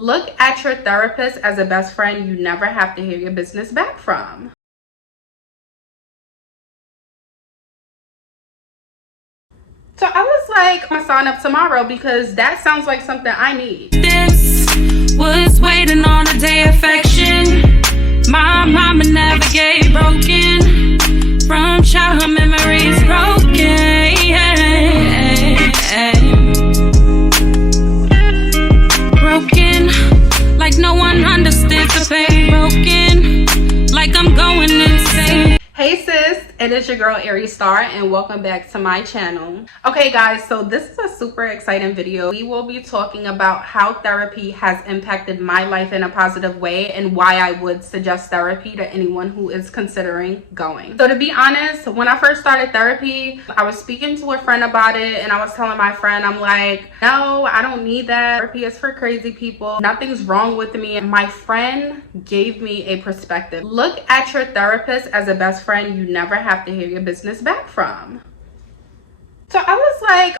Look at your therapist as a best friend you never have to hear your business back from. So I was like, I'm gonna sign up tomorrow because that sounds like something I need. This was waiting on a day of affection. My mama never gave broken. From childhood memories broken. Broken, like no one understands the pain. Broken, like I'm going insane. Hey sis, it is your girl Aries Star and welcome back to my channel. Okay guys, so this is a super exciting video. We will be talking about how therapy has impacted my life in a positive way and why I would suggest therapy to anyone who is considering going. So to be honest, when I first started therapy, I was speaking to a friend about it and I was telling my friend, I'm like, no, I don't need that. Therapy is for crazy people. Nothing's wrong with me. And my friend gave me a perspective. Look at your therapist as a best friend you never have to hear your business back from. So I was like,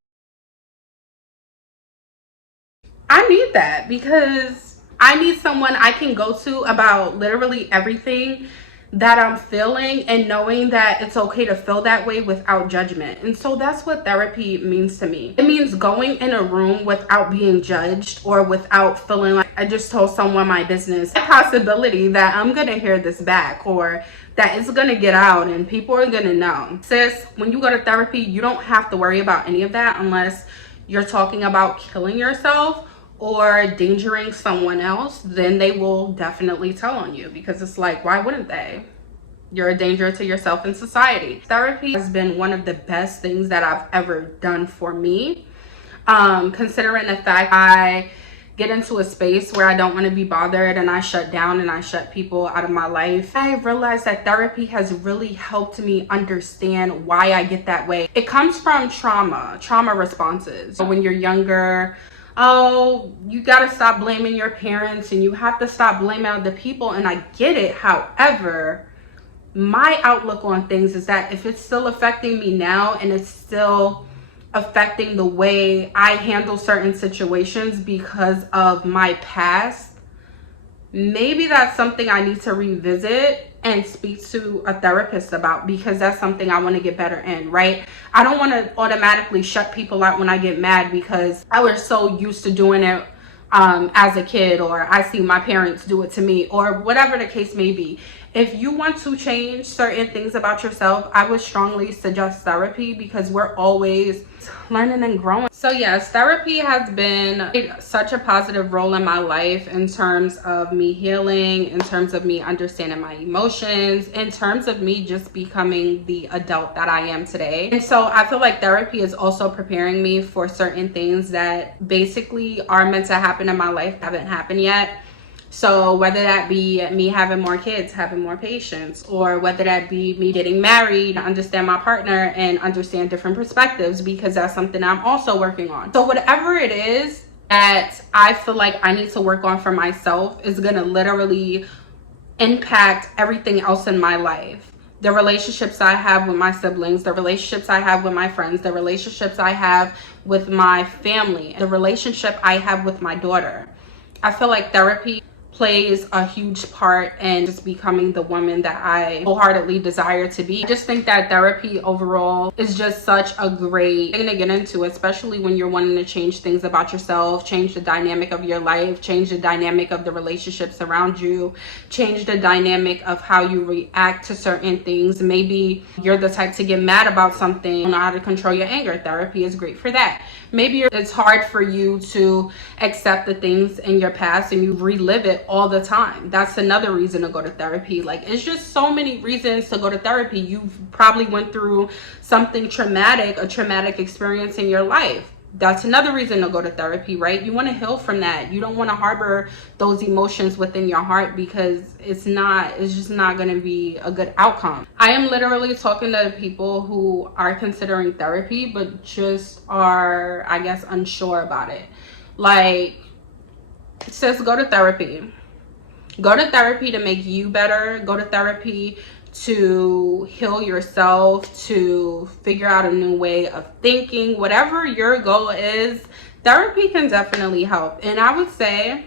I need that because I need someone I can go to about literally everything that I'm feeling and knowing that it's okay to feel that way without judgment. And so that's what therapy means to me. It means going in a room without being judged or without feeling like I just told someone my business. The possibility that I'm gonna hear this back or that it's gonna get out and people are gonna know. Sis, when you go to therapy, you don't have to worry about any of that unless you're talking about killing yourself or endangering someone else. Then they will definitely tell on you because it's like, why wouldn't they? You're a danger to yourself and society. Therapy has been one of the best things that I've ever done for me. Considering the fact I get into a space where I don't want to be bothered and I shut down and I shut people out of my life, I realized that therapy has really helped me understand why I get that way. It comes from trauma responses. So when you're younger, oh, you gotta stop blaming your parents and you have to stop blaming other people, and I get it. However, my outlook on things is that if it's still affecting me now and it's still affecting the way I handle certain situations because of my past, maybe that's something I need to revisit and speak to a therapist about, because that's something I want to get better in, right? I don't want to automatically shut people out when I get mad because I was so used to doing it as a kid, or I see my parents do it to me, or whatever the case may be. If you want to change certain things about yourself, I would strongly suggest therapy because we're always learning and growing. So yes, therapy has been such a positive role in my life in terms of me healing, in terms of me understanding my emotions, in terms of me just becoming the adult that I am today. And so I feel like therapy is also preparing me for certain things that basically are meant to happen in my life, haven't happened yet. So whether that be me having more kids, having more patience, or whether that be me getting married, understand my partner and understand different perspectives, because that's something I'm also working on. So whatever it is that I feel like I need to work on for myself is gonna literally impact everything else in my life. The relationships I have with my siblings, the relationships I have with my friends, the relationships I have with my family, the relationship I have with my daughter. I feel like therapy plays a huge part in just becoming the woman that I wholeheartedly desire to be. I just think that therapy overall is just such a great thing to get into, especially when you're wanting to change things about yourself, change the dynamic of your life, change the dynamic of the relationships around you, change the dynamic of how you react to certain things. Maybe you're the type to get mad about something, you don't know how to control your anger. Therapy is great for that. Maybe it's hard for you to accept the things in your past and you relive it all the time. That's another reason to go to therapy. Like, it's just so many reasons to go to therapy. You've probably went through something traumatic, a traumatic experience in your life. That's another reason to go to therapy, right? You want to heal from that. You don't want to harbor those emotions within your heart because it's just not going to be a good outcome. I am literally talking to people who are considering therapy but just are, I guess, unsure about it. Like, sis, go to therapy. Go to therapy to make you better. Go to therapy to heal yourself, to figure out a new way of thinking. Whatever your goal is, therapy can definitely help. And I would say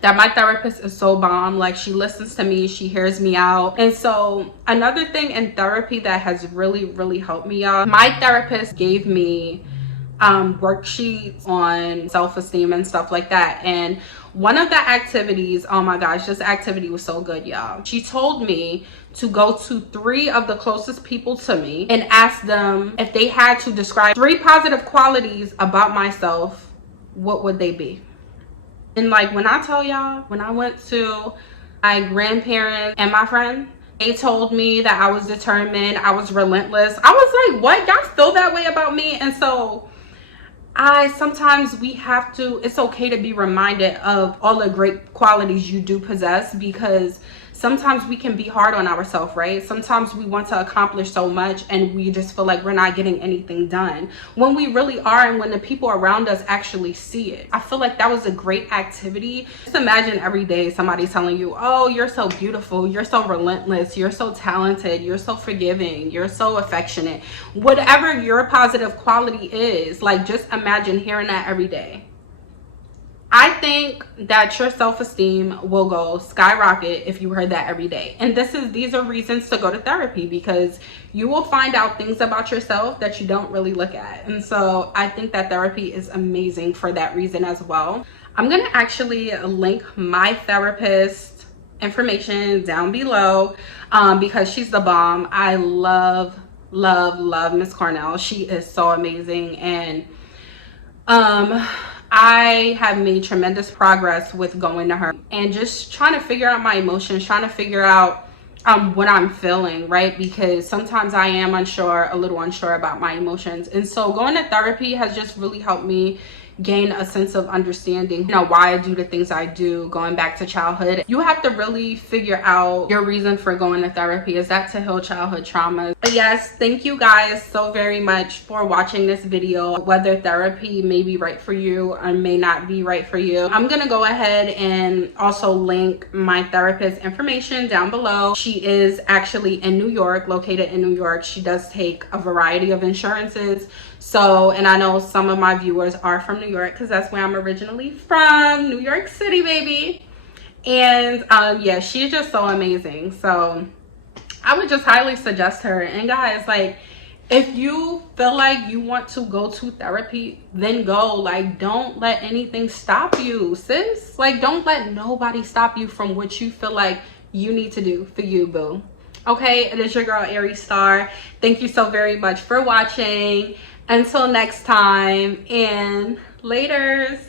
that my therapist is so bomb. Like, she listens to me, she hears me out. And so another thing in therapy that has really helped me, y'all, my therapist gave me worksheets on self-esteem and stuff like that. And one of the activities, oh my gosh, this activity was so good, y'all. She told me to go to 3 of the closest people to me and ask them if they had to describe 3 positive qualities about myself, what would they be? And like, when I tell y'all, when I went to my grandparents and my friend, they told me that I was determined, I was relentless. I was like, what? Y'all feel that way about me? And so sometimes we have to, it's okay to be reminded of all the great qualities you do possess, because sometimes we can be hard on ourselves, right? Sometimes we want to accomplish so much and we just feel like we're not getting anything done when we really are, and when the people around us actually see it. I feel like that was a great activity. Just imagine every day somebody telling you, oh, you're so beautiful, you're so relentless, you're so talented, you're so forgiving, you're so affectionate. Whatever your positive quality is, like, just imagine hearing that every day. I think that your self-esteem will go skyrocket if you heard that every day. And these are reasons to go to therapy, because you will find out things about yourself that you don't really look at. And so I think that therapy is amazing for that reason as well. I'm gonna actually link my therapist information down below because she's the bomb. I love Miss Cornell. She is so amazing. And I have made tremendous progress with going to her and just trying to figure out my emotions, trying to figure out what I'm feeling, right? Because sometimes I am unsure, a little unsure about my emotions. And so going to therapy has just really helped me gain a sense of understanding, you know, why I do the things I do, going back to childhood. You have to really figure out your reason for going to therapy. Is that to heal childhood traumas? But yes, thank you guys so very much for watching this video. Whether therapy may be right for you or may not be right for you, I'm gonna go ahead and also link my therapist information down below. She is actually in New York, located in New York. She does take a variety of insurances. So, and I know some of my viewers are from New York because that's where I'm originally from, New York City, baby. And yeah, she's just so amazing. So I would just highly suggest her. And guys, like, if you feel like you want to go to therapy, then go. Like, don't let anything stop you, sis. Like, don't let nobody stop you from what you feel like you need to do for you, boo. Okay, it is your girl, Aries Star. Thank you so very much for watching. Until next time, and laters.